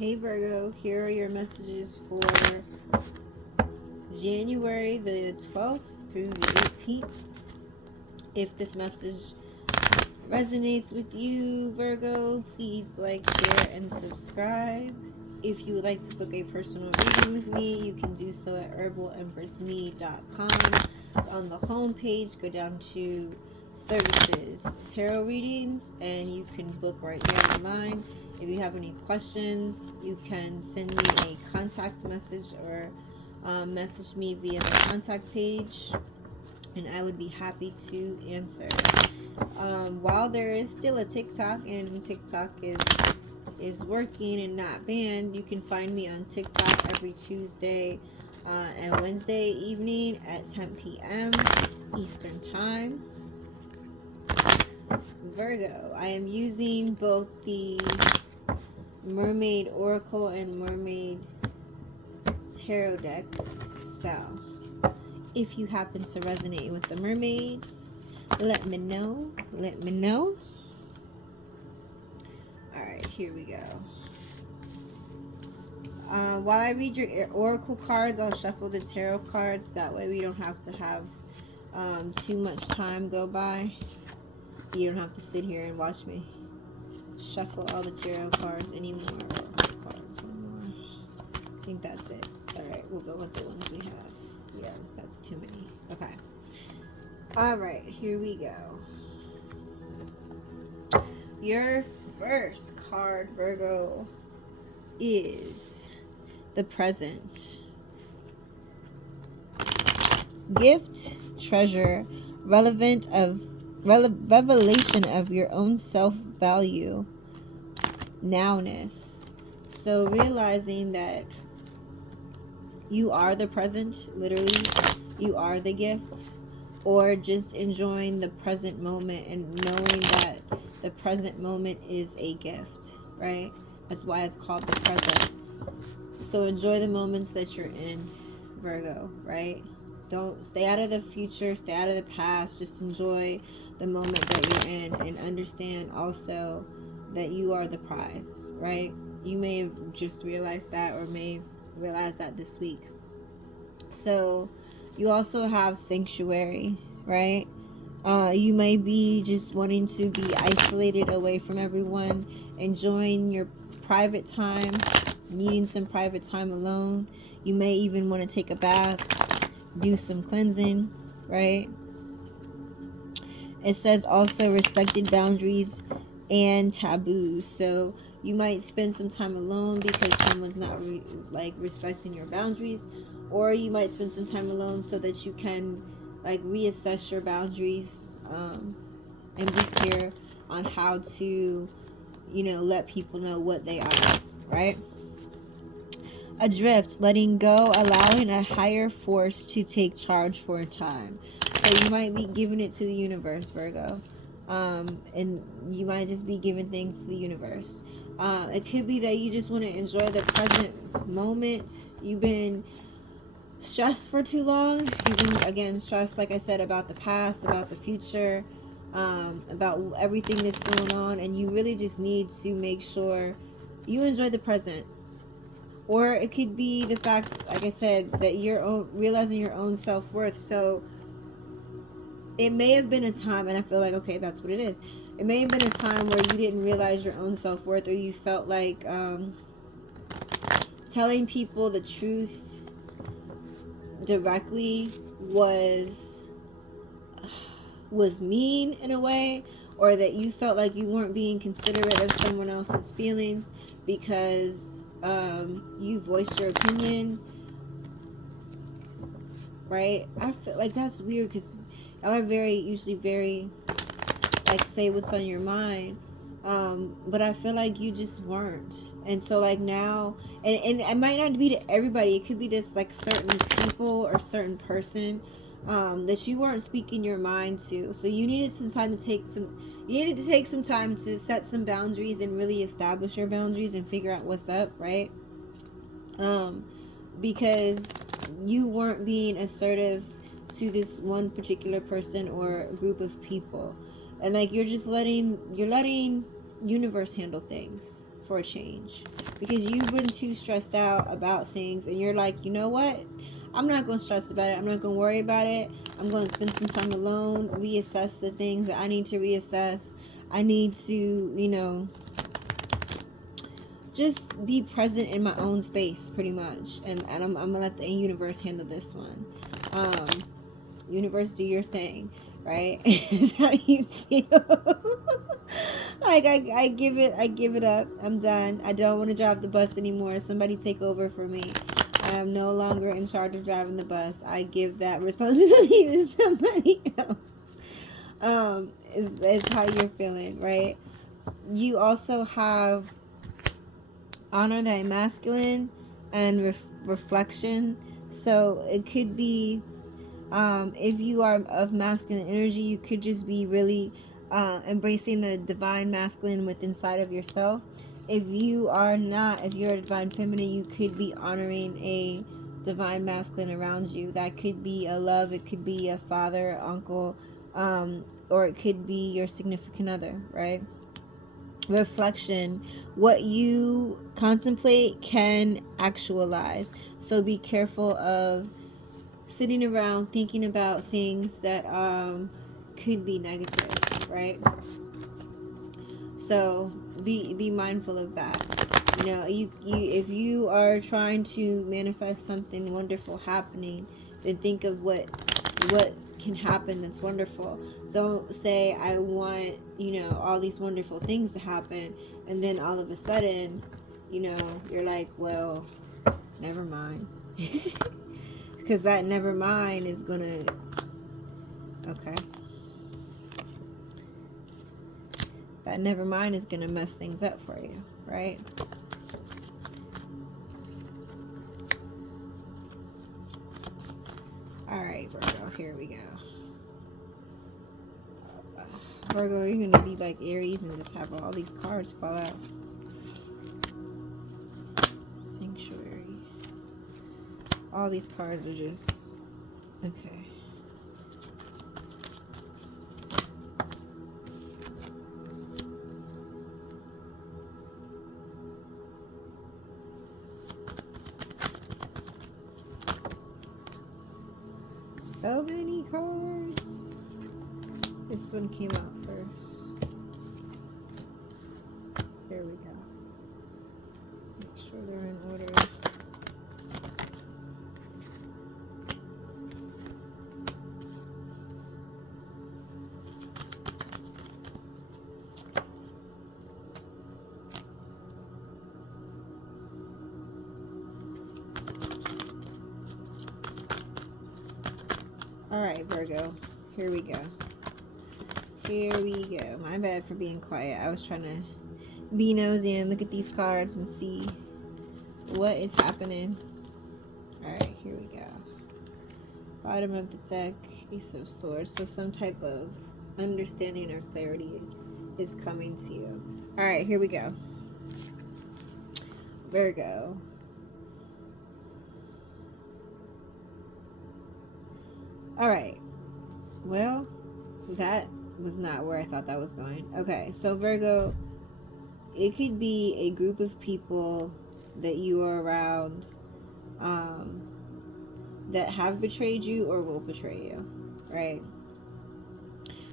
Hey Virgo, here are your messages for January the 12th through the 18th. If this message resonates with you, Virgo, please like, share, and subscribe. If you would like to book a personal reading with me, you can do so at herbalempressnee.com. On the home page, go down to services, tarot readings, and you can book right there online. If you have any questions, you can send me a contact message or message me via the contact page, and I would be happy to answer. While there is still a TikTok, and TikTok is working and not banned, you can find me on TikTok every Tuesday and Wednesday evening at 10 p.m. Eastern Time. Virgo, I am using both the Mermaid Oracle and Mermaid Tarot decks. So, if you happen to resonate with the mermaids, let me know. Alright, here we go. While I read your oracle cards, I'll shuffle the tarot cards. That way we don't have to have too much time go by. You don't have to sit here and watch me shuffle all the tarot cards anymore. Cards, one more. I think that's it. Alright, we'll go with the ones we have. Yes, that's too many. Okay. Alright, here we go. Your first card, Virgo, is the present. Gift, treasure, revelation of your own self-value, nowness. So realizing that you are the present, literally, you are the gift, or just enjoying the present moment and knowing that the present moment is a gift, right? That's why it's called the present. So enjoy the moments that you're in, Virgo, right? Don't stay out of the future, stay out of the past. Just enjoy the moment that you're in, and understand also that you are the prize, right? You may have just realized that, or may realize that this week. So you also have sanctuary, right? You may be just wanting to be isolated away from everyone, enjoying your private time, needing some private time alone. You may even want to take a bath, do some cleansing, right? It says also respected boundaries and taboos. So you might spend some time alone because someone's not respecting your boundaries, or you might spend some time alone so that you can reassess your boundaries and be clear on how to let people know what they are, right? Adrift, letting go, allowing a higher force to take charge for a time. So you might be giving it to the universe, Virgo. And you might just be giving things to the universe. It could be that you just want to enjoy the present moment. You've been stressed for too long. You've been, again, stressed, like I said, about the past, about the future, about everything that's going on. And you really just need to make sure you enjoy the present. Or it could be the fact, like I said, that you're realizing your own self-worth. So it may have been a time, and I feel like, okay, that's what it is. It may have been a time where you didn't realize your own self-worth, or you felt like telling people the truth directly was mean in a way, or that you felt like you weren't being considerate of someone else's feelings because you voiced your opinion, right? I feel like that's weird because y'all are usually very say what's on your mind, but I feel like you just weren't. And so now, and it might not be to everybody, it could be this certain people or certain person that you weren't speaking your mind to. So you needed some time to take some time to set some boundaries and really establish your boundaries and figure out what's up, right? Because you weren't being assertive to this one particular person or group of people, and you're letting universe handle things for a change, because you've been too stressed out about things, and you're like, you know what, I'm not going to stress about it, I'm not going to worry about it, I'm going to spend some time alone, reassess the things that I need to reassess. I need to, just be present in my own space, pretty much. And I'm gonna let the universe handle this one. Universe, do your thing, right? Is how you feel. Like I give it up. I'm done. I don't want to drive the bus anymore. Somebody take over for me. I am no longer in charge of driving the bus. I give that responsibility to somebody else. Is how you're feeling, right? You also have honor thy masculine and reflection. So it could be, if you are of masculine energy, you could just be really embracing the divine masculine within inside of yourself. If you are not, if you're a divine feminine, you could be honoring a divine masculine around you. That could be a love, it could be a father, uncle, or it could be your significant other, right? Reflection, what you contemplate can actualize. So be careful of sitting around thinking about things that could be negative, right? So be mindful of that. You if you are trying to manifest something wonderful happening, then think of what can happen that's wonderful. Don't say I want, all these wonderful things to happen, and then all of a sudden, you're like, well, never mind. Because that never mind is gonna, okay, that never mind is gonna mess things up for you, right? All right, Virgo, here we go. Virgo, you're gonna be like Aries and just have all these cards fall out. Sanctuary. All these cards are just, okay. So many cards. This one came out first. There we go. Make sure they're in order. All right, Virgo. Here we go. Here we go. My bad for being quiet. I was trying to be nosy and look at these cards and see what is happening. All right, here we go. Bottom of the deck, Ace of Swords. So some type of understanding or clarity is coming to you. All right, here we go. Virgo. All right. Well, that was not where I thought that was going. Okay, so Virgo, it could be a group of people that you are around that have betrayed you or will betray you, right?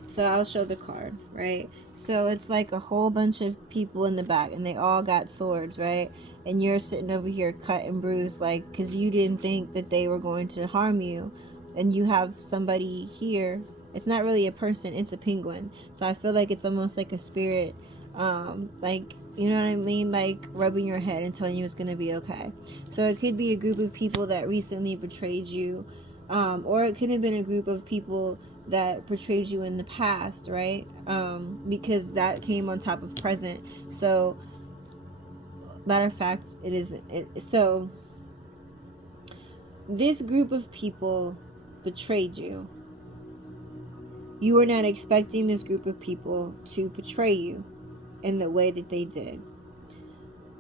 So I'll show the card, right? So it's like a whole bunch of people in the back, and they all got swords, right? And you're sitting over here cut and bruised, like, because you didn't think that they were going to harm you. And you have somebody here. It's not really a person, it's a penguin. So I feel like it's almost like a spirit, like, you know what I mean? Like rubbing your head and telling you it's going to be okay. So it could be a group of people that recently betrayed you, or it could have been a group of people that betrayed you in the past, right? Because that came on top of present. So matter of fact, it isn't. So this group of people betrayed you. You were not expecting this group of people to betray you in the way that they did.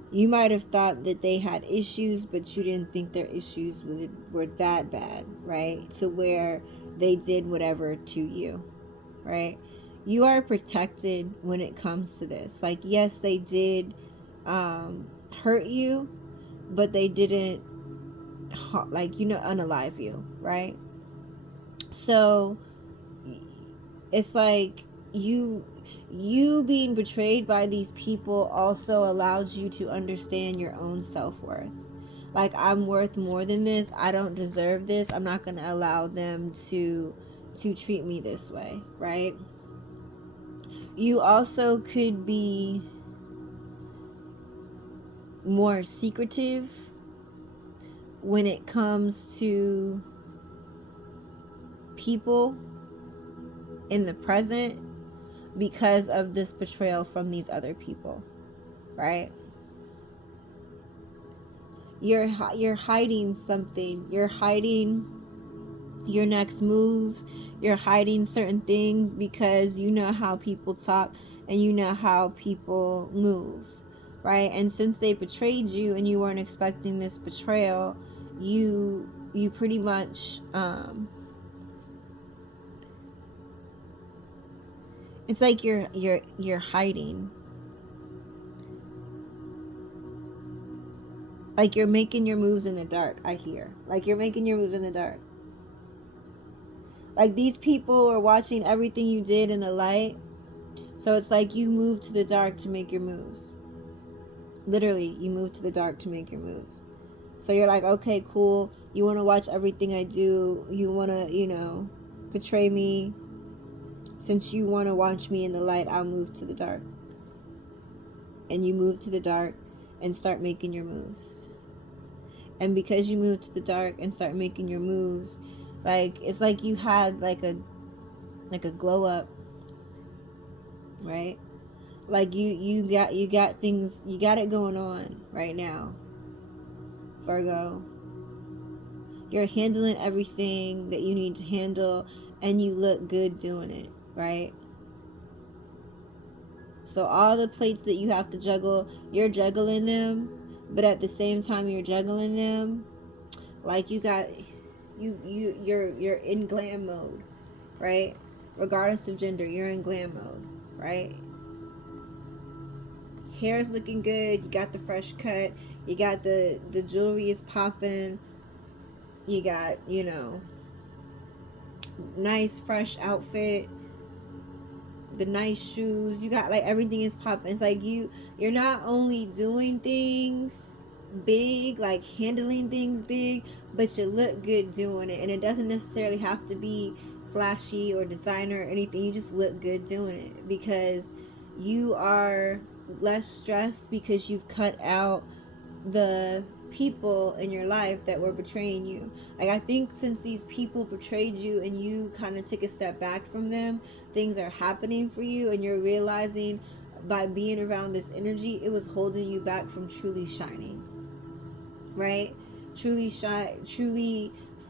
You might have thought that they had issues, but you didn't think their issues were that bad, right? To where they did whatever to you, right? You are protected when it comes to this. Like, yes, they did hurt you, but they didn't, like, unalive you, right? So it's like you being betrayed by these people also allowed you to understand your own self-worth. Like, I'm worth more than this. I don't deserve this. I'm not going to allow them to treat me this way, right? You also could be more secretive when it comes to people in the present because of this betrayal from these other people, right? You're hiding something. You're hiding your next moves. You're hiding certain things because you know how people talk and you know how people move, right? And since they betrayed you and you weren't expecting this betrayal, you pretty much it's like you're hiding. Like, you're making your moves in the dark, I hear. Like, you're making your moves in the dark. Like, these people are watching everything you did in the light. So it's like you move to the dark to make your moves. Literally, you move to the dark to make your moves. So you're like, okay, cool. You want to watch everything I do. You want to, betray me. Since you want to watch me in the light, I'll move to the dark. And you move to the dark and start making your moves. And because you move to the dark and start making your moves, like, it's like you had like a glow up, right? Like, you got things, you got it going on right now, Virgo. You're handling everything that you need to handle and you look good doing it, right? So all the plates that you have to juggle, you're juggling them, but at the same time you're juggling them, like, you're in glam mode, right? Regardless of gender, you're in glam mode, right? Hair's looking good, you got the fresh cut, you got the jewelry is popping, you got, nice fresh outfit, the nice shoes, you got, like, everything is popping. It's like you're not only doing things big, like handling things big, but you look good doing it. And it doesn't necessarily have to be flashy or designer or anything. You just look good doing it because you are less stressed because you've cut out the people in your life that were betraying you. Like, I think since these people betrayed you and you kind of took a step back from them, things are happening for you and you're realizing by being around this energy, it was holding you back from truly shining, right? Truly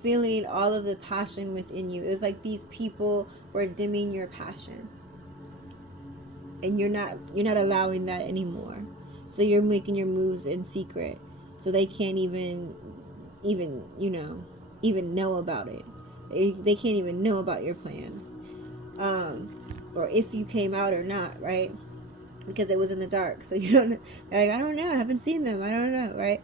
feeling all of the passion within you. It was like these people were dimming your passion and you're not allowing that anymore. So you're making your moves in secret, so they can't even even know about it. They can't even know about your plans, or if you came out or not, right? Because it was in the dark, so you don't know. Like, I don't know, I haven't seen them, I don't know, right?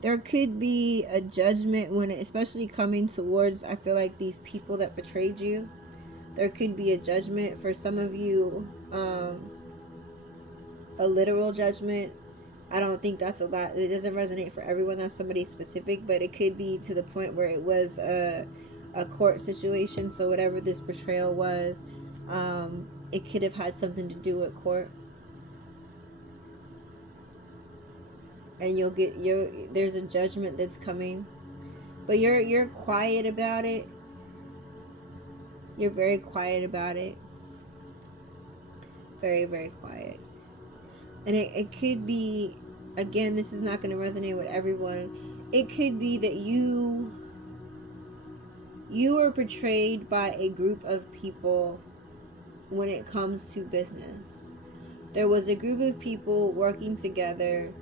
There could be a judgment when it, especially coming towards, I feel like, these people that betrayed you. There could be a judgment for some of you, a literal judgment. I don't think that's a lot. It doesn't resonate for everyone. That's somebody specific, but it could be to the point where it was a court situation. So whatever this betrayal was, it could have had something to do with court. And there's a judgment that's coming, but you're quiet about it. You're very quiet about it. Very, very quiet. And it could be, again, this is not going to resonate with everyone. It could be that you were portrayed by a group of people when it comes to business. There was a group of people working together.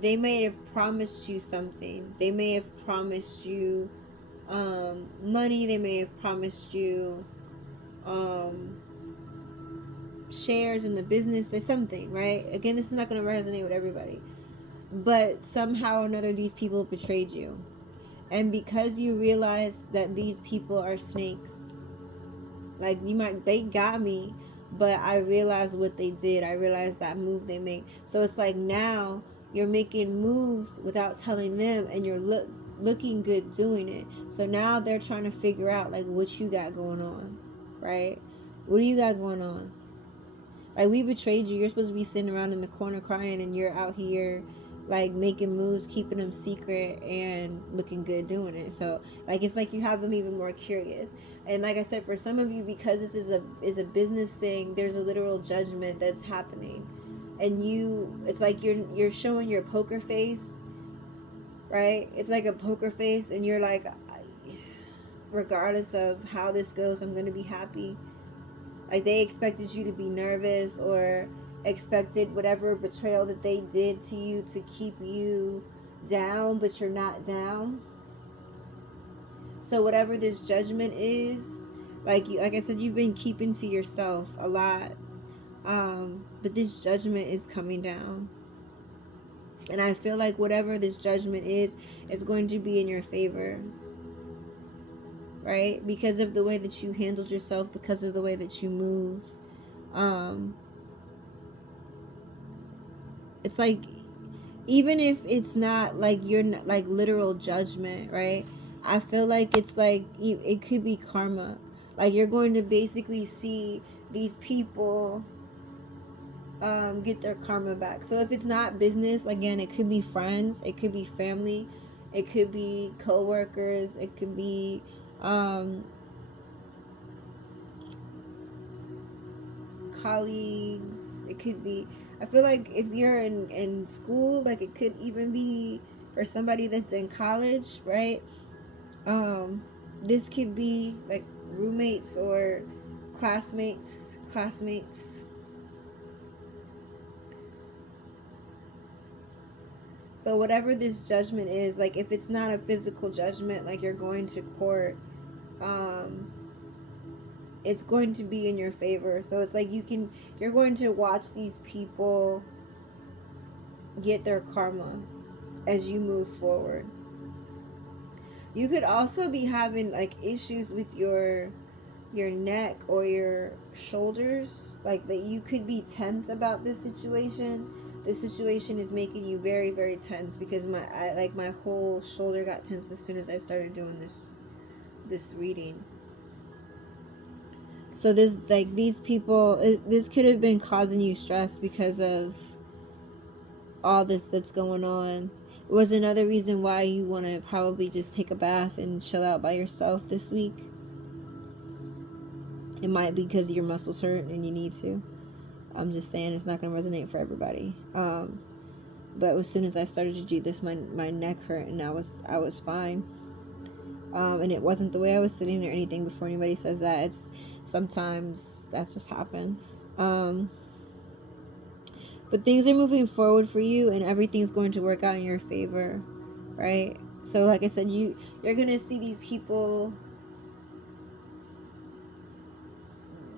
They may have promised you something. They may have promised you money. They may have promised you shares in the business. There's something, right? Again, this is not going to resonate with everybody, but somehow or another these people betrayed you, and because you realize that these people are snakes, like they got me, but I realized what they did. I realized that move they make. So it's like now you're making moves without telling them, and you're looking good doing it. So now they're trying to figure out like what you got going on, right? What do you got going on? Like, we betrayed you. You're supposed to be sitting around in the corner crying, and you're out here like making moves, keeping them secret, and looking good doing it. So like it's like you have them even more curious. And like I said, for some of you, because this is a business thing, there's a literal judgment that's happening, and it's like you're showing your poker face, right? It's like a poker face, and you're like, regardless of how this goes, I'm gonna be happy. Like, they expected you to be nervous, or expected whatever betrayal that they did to you to keep you down, but you're not down. So whatever this judgment is, like I said, you've been keeping to yourself a lot. But this judgment is coming down. And I feel like whatever this judgment is going to be in your favor. Right? Because of the way that you handled yourself, because of the way that you moved. It's like, even if it's not like you're not, like literal judgment, right? I feel like it's like it could be karma. Like, you're going to basically see these people get their karma back. So if it's not business, again, it could be friends, it could be family, it could be co-workers, it could be colleagues, it could be, I feel like if you're in school, like it could even be for somebody that's in college, right? This could be like roommates or classmates. But whatever this judgment is, like if it's not a physical judgment, like you're going to court, it's going to be in your favor. So it's like you're going to watch these people get their karma as you move forward. You could also be having like issues with your neck or your shoulders, like that you could be tense about this situation. This situation is making you very, very tense, because my whole shoulder got tense as soon as I started doing this reading. So this, like, these people, this could have been causing you stress because of all this that's going on. It was another reason why you want to probably just take a bath and chill out by yourself this week. It might be because your muscles hurt and you need to. I'm just saying, it's not going to resonate for everybody. But as soon as I started to do this, my neck hurt, and I was fine. And it wasn't the way I was sitting or anything. Before anybody says that, it's sometimes that just happens. But things are moving forward for you, and everything's going to work out in your favor, right? So like I said, you're gonna see these people.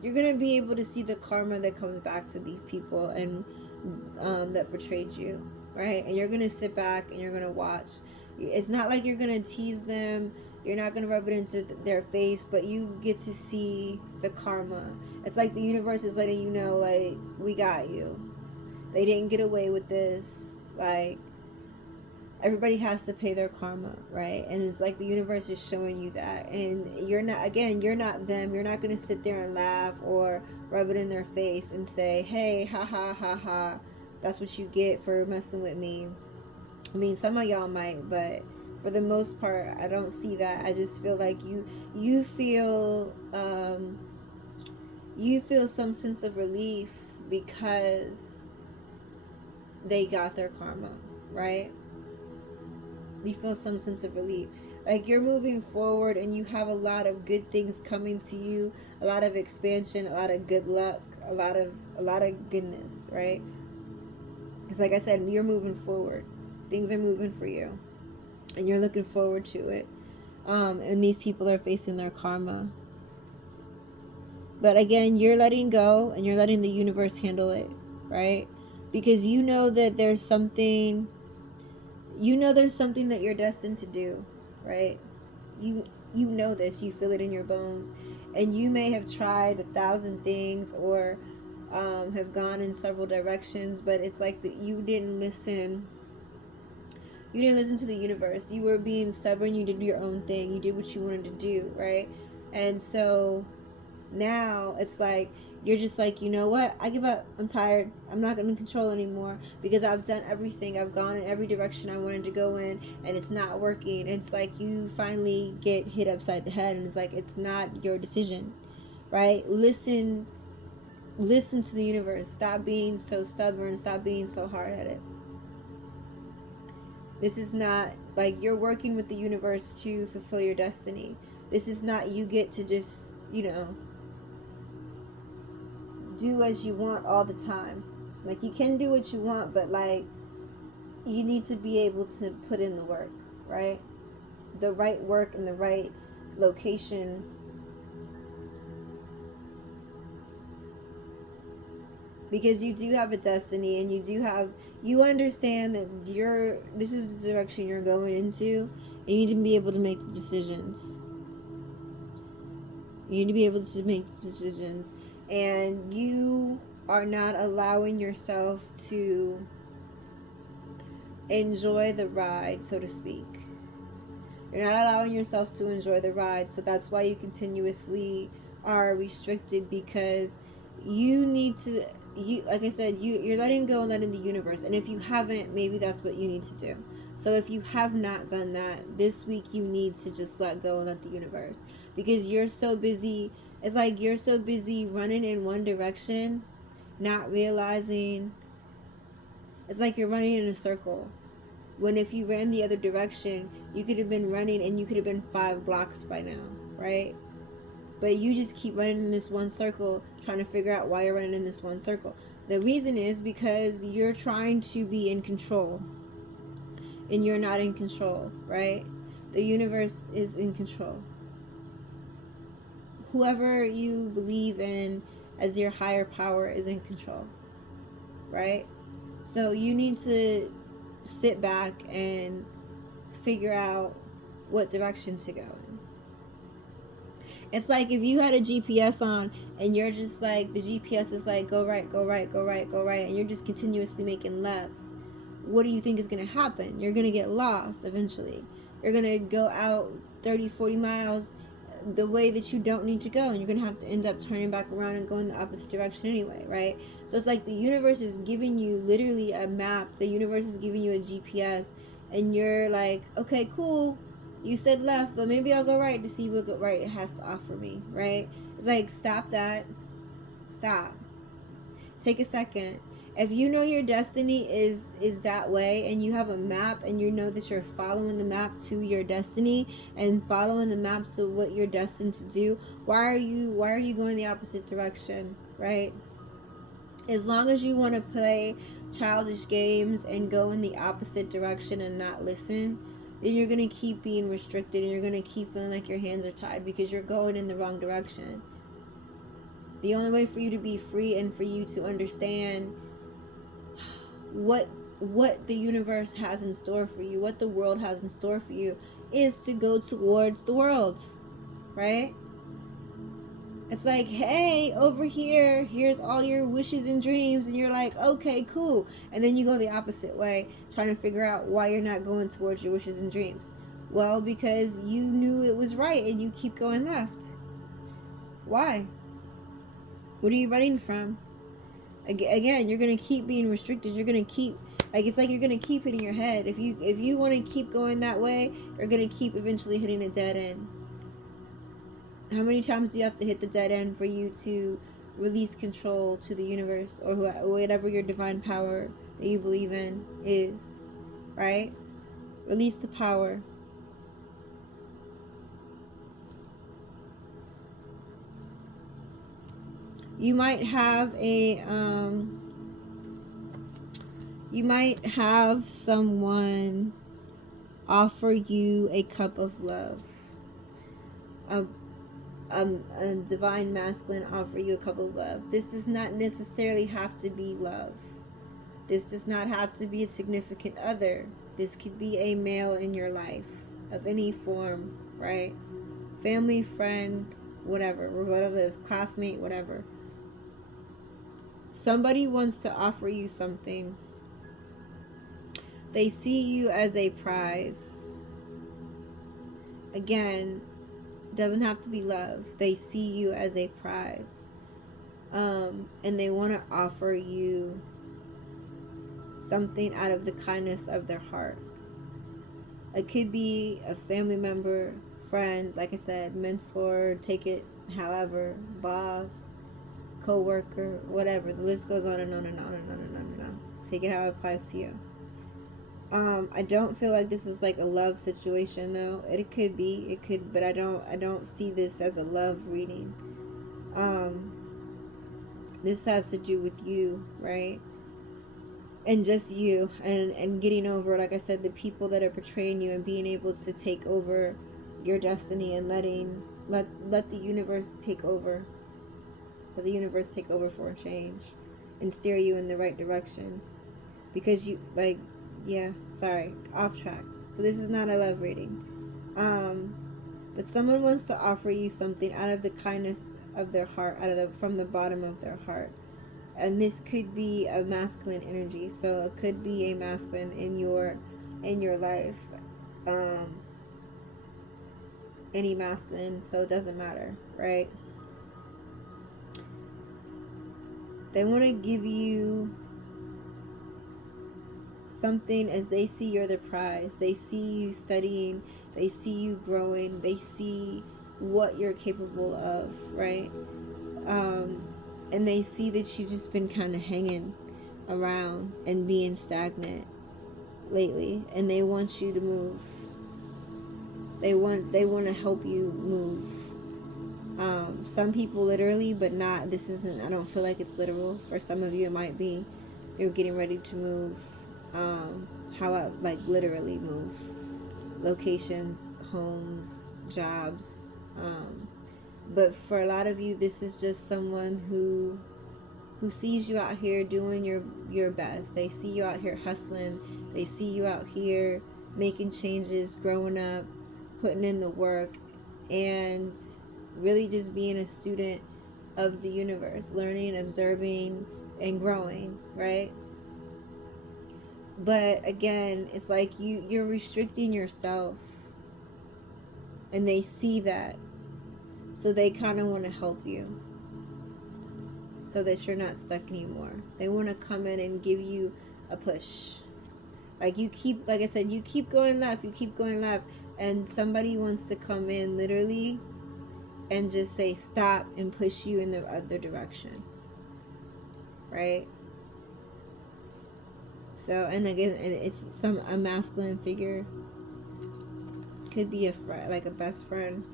You're gonna be able to see the karma that comes back to these people, and that betrayed you, right? And you're gonna sit back and you're gonna watch. It's not like you're gonna tease them. You're not gonna rub it into their face, but you get to see the karma. It's like the universe is letting you know, like, we got you. They didn't get away with this. Like, everybody has to pay their karma, right? And it's like the universe is showing you that. And you're not them. You're not going to sit there and laugh or rub it in their face and say, hey, ha ha ha ha, that's what you get for messing with me. I mean, some of y'all might, but for the most part, I don't see that. I just feel like you feel some sense of relief because they got their karma, right? You feel some sense of relief. Like, you're moving forward and you have a lot of good things coming to you, a lot of expansion, a lot of good luck, a lot of goodness, right? Because like I said, you're moving forward. Things are moving for you, and you're looking forward to it. And these people are facing their karma. But again, you're letting go and you're letting the universe handle it, right? Because you know that there's something that you're destined to do, right? You know this, you feel it in your bones, and you may have tried 1,000 things, or have gone in several directions, but it's like that you didn't listen. You didn't listen to the universe. You were being stubborn. You did your own thing. You did what you wanted to do, right? And so now it's like you're just like, you know what, I give up, I'm tired, I'm not going to control anymore, because I've done everything, I've gone in every direction I wanted to go in, and it's not working. It's like you finally get hit upside the head, and it's like, it's not your decision, right? Listen to the universe. Stop being so stubborn, stop being so hard-headed. This is not like you're working with the universe to fulfill your destiny. This is not you get to just, do as you want all the time. Like, you can do what you want, but like, you need to be able to put in the work, right? The right work in the right location. Because you do have a destiny, and you understand that this is the direction you're going into, and you need to be able to make the decisions. You need to be able to make decisions, and you are not allowing yourself to enjoy the ride, so to speak. You're not allowing yourself to enjoy the ride, so that's why you continuously are restricted, because you need to, like I said, you're letting go and letting the universe. And if you haven't, maybe that's what you need to do. So if you have not done that this week, you need to just let go and let the universe, because you're so busy. It's like you're so busy running in one direction, not realizing. It's like you're running in a circle, when if you ran the other direction, you could have been running, and you could have been 5 blocks by now, right? But you just keep running in this one circle, trying to figure out why you're running in this one circle. The reason is because you're trying to be in control, and you're not in control, right? The universe is in control. Whoever you believe in as your higher power is in control, right? So you need to sit back and figure out what direction to go in. It's like if you had a GPS on, and you're just like, the GPS is like, go right, go right, go right, go right, and you're just continuously making lefts. What do you think is going to happen? You're going to get lost eventually. You're going to go out 30, 40 miles the way that you don't need to go, and you're going to have to end up turning back around and going the opposite direction anyway, right? So it's like the universe is giving you literally a map. The universe is giving you a GPS, and you're like, okay, cool, you said left, but maybe I'll go right to see what right has to offer me, right? It's like, stop that. Stop. Take a second. If you know your destiny is that way, and you have a map, and you know that you're following the map to your destiny, and following the map to what you're destined to do, why are you going the opposite direction, right? As long as you want to play childish games and go in the opposite direction and not listen, then you're going to keep being restricted, and you're going to keep feeling like your hands are tied, because you're going in the wrong direction. The only way for you to be free, and for you to understand what the universe has in store for you, what the world has in store for you, is to go towards the world, right? It's like, hey, over here, here's all your wishes and dreams, and you're like, okay, cool. And then you go the opposite way, trying to figure out why you're not going towards your wishes and dreams. Well, because you knew it was right, and you keep going left. Why? What are you running from? Again, you're gonna keep being restricted. You're gonna keep, like, it's like you're gonna keep hitting your head. If you want to keep going that way, you're gonna keep eventually hitting a dead end. How many times do you have to hit the dead end for you to release control to the universe, or whatever your divine power that you believe in is, right? Release the power. You might have someone offer you a cup of love. a divine masculine offer you a cup of love. This does not necessarily have to be love. This does not have to be a significant other. This could be a male in your life of any form, right? Family, friend, whatever, regardless, classmate, whatever. Somebody wants to offer you something. They see you as a prize. Again, doesn't have to be love. They see you as a prize. And they want to offer you something out of the kindness of their heart. It could be a family member, friend, like I said, mentor, take it however, boss, co-worker, whatever. The list goes on and on and on and on and on and on. Take it how it applies to you. I don't feel like this is like a love situation though. It could be, but I don't see this as a love reading. This has to do with you, right? And just you, and getting over, like I said, the people that are portraying you, and being able to take over your destiny, and let the universe take over. Let the universe take over for a change and steer you in the right direction. Because you, like, yeah, sorry, off track. So this is not a love reading. But someone wants to offer you something out of the kindness of their heart, from the bottom of their heart. And this could be a masculine energy, so it could be a masculine in your life. Any masculine, so it doesn't matter, right? They want to give you something as they see you're the prize. They see you studying, they see you growing, they see what you're capable of, right? And they see that you've just been kind of hanging around and being stagnant lately, and they want you to move. They want to help you move. Some people literally, but not. This isn't. I don't feel like it's literal. For some of you, it might be. You're getting ready to move. Like literally move. Locations, homes, jobs. But for a lot of you, this is just someone who sees you out here doing your best. They see you out here hustling. They see you out here making changes, growing up, putting in the work, and really just being a student of the universe, learning, observing, and growing, right? But again, it's like you're restricting yourself, and they see that, so they kind of want to help you so that you're not stuck anymore. They want to come in and give you a push. Like I said, you keep going left, and somebody wants to come in literally and just say stop and push you in the other direction, right? So, and again, it's a masculine figure. Could be a friend, like a best friend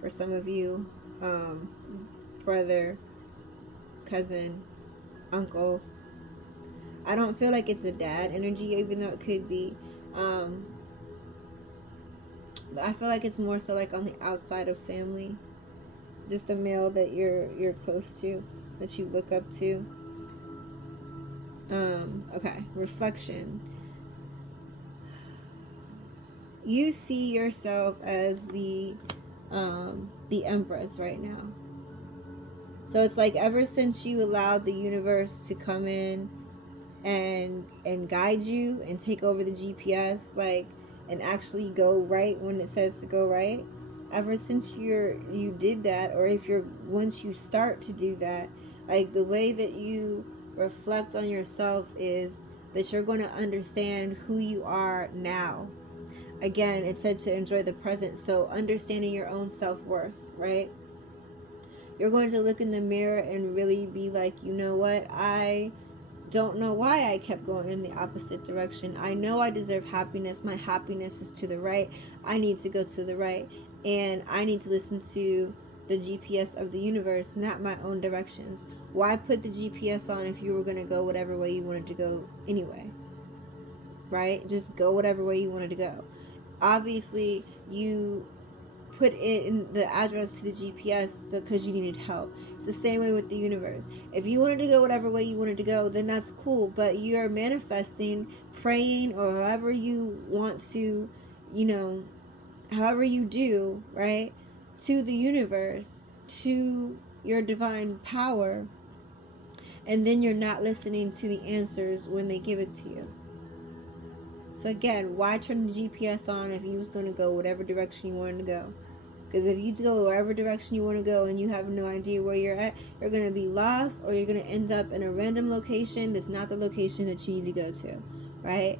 for some of you, brother, cousin, uncle. I don't feel like it's a dad energy, even though it could be. But I feel like it's more so like on the outside of family, just a male that you're close to, that you look up to. Okay, reflection. You see yourself as the Empress right now. So it's like ever since you allowed the universe to come in and guide you and take over the GPS, like, and actually go right when it says to go right, ever since you did that, or once you start to do that, like the way that you reflect on yourself is that you're going to understand who you are now. Again, it said to enjoy the present, so understanding your own self-worth, right? You're going to look in the mirror and really be like, you know what, I don't know why I kept going in the opposite direction. I know I deserve happiness. My happiness is to the right. I need to go to the right, and I need to listen to the GPS of the universe, not my own directions. Why put the GPS on if you were going to go whatever way you wanted to go anyway? Right? Just go whatever way you wanted to go. Obviously, you put in the address to the GPS so because you needed help. It's the same way with the universe. If you wanted to go whatever way you wanted to go, then that's cool. But you're manifesting, praying, or however you want to, however you do, right, to the universe, to your divine power, and then you're not listening to the answers when they give it to you. So again, why turn the GPS on if you was going to go whatever direction you wanted to go? Because if you go whatever direction you want to go and you have no idea where you're at, you're going to be lost, or you're going to end up in a random location that's not the location that you need to go to, right?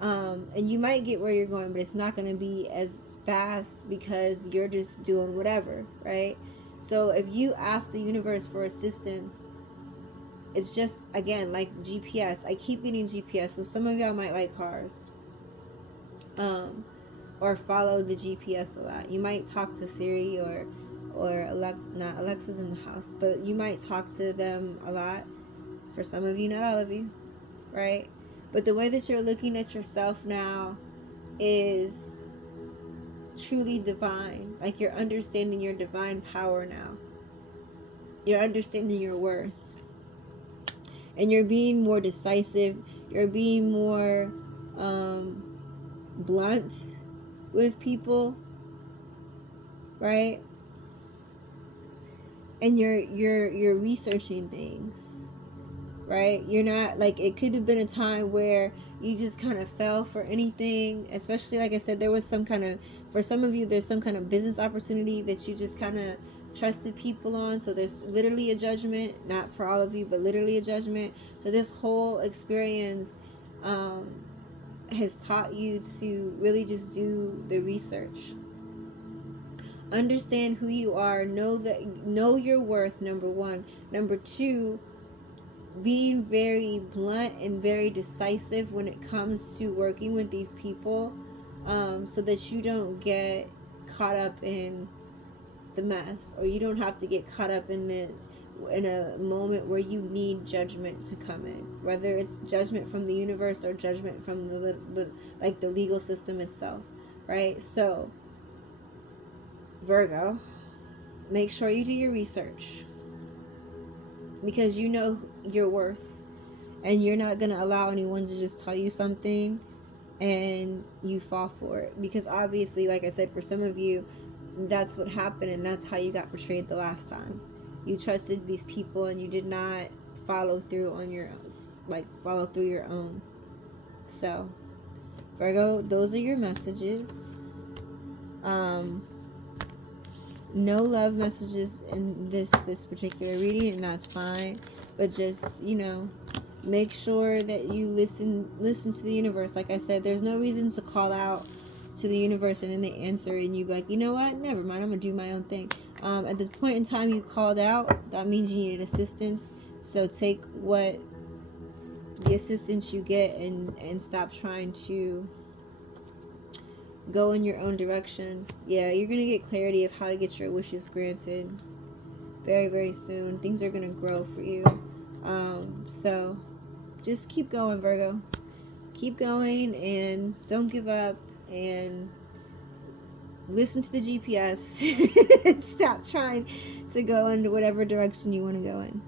And you might get where you're going, but it's not going to be as fast because you're just doing whatever, right? So if you ask the universe for assistance, it's just, again, like GPS. I keep getting GPS, so some of y'all might like cars. Or follow the GPS a lot. You might talk to Siri or not Alexa's in the house, but you might talk to them a lot. For some of you, not all of you, right? But the way that you're looking at yourself now is truly divine. Like, you're understanding your divine power now. You're understanding your worth. And you're being more decisive. You're being more blunt with people, right? And you're researching things, right? You're not like, it could have been a time where you just kind of fell for anything, especially, like I said, there was some kind of, for some of you, there's some kind of business opportunity that you just kind of trusted people on. So there's literally a judgment, not for all of you, but literally a judgment. So this whole experience has taught you to really just do the research. Understand who you are. Know your worth, number one. Number two, being very blunt and very decisive when it comes to working with these people, so that you don't get caught up in the mess, or you don't have to get caught up in a moment where you need judgment to come in, whether it's judgment from the universe or judgment from the legal system itself, right? So Virgo, make sure you do your research, because you know your worth, and you're not going to allow anyone to just tell you something and you fall for it. Because obviously, like I said, for some of you, that's what happened, and that's how you got betrayed the last time. You trusted these people and you did not follow through on your follow through your own. So Virgo, those are your messages. No love messages in this particular reading, and that's fine. But just, make sure that you listen to the universe. Like I said, there's no reason to call out to the universe and then they answer and you be like, you know what, never mind, I'm gonna do my own thing. At the point in time you called out, that means you needed assistance. So take what the assistance you get and stop trying to go in your own direction. Yeah, you're gonna get clarity of how to get your wishes granted very, very soon. Things are gonna grow for you. So just keep going, Virgo. Keep going and don't give up, and listen to the GPS and stop trying to go into whatever direction you want to go in.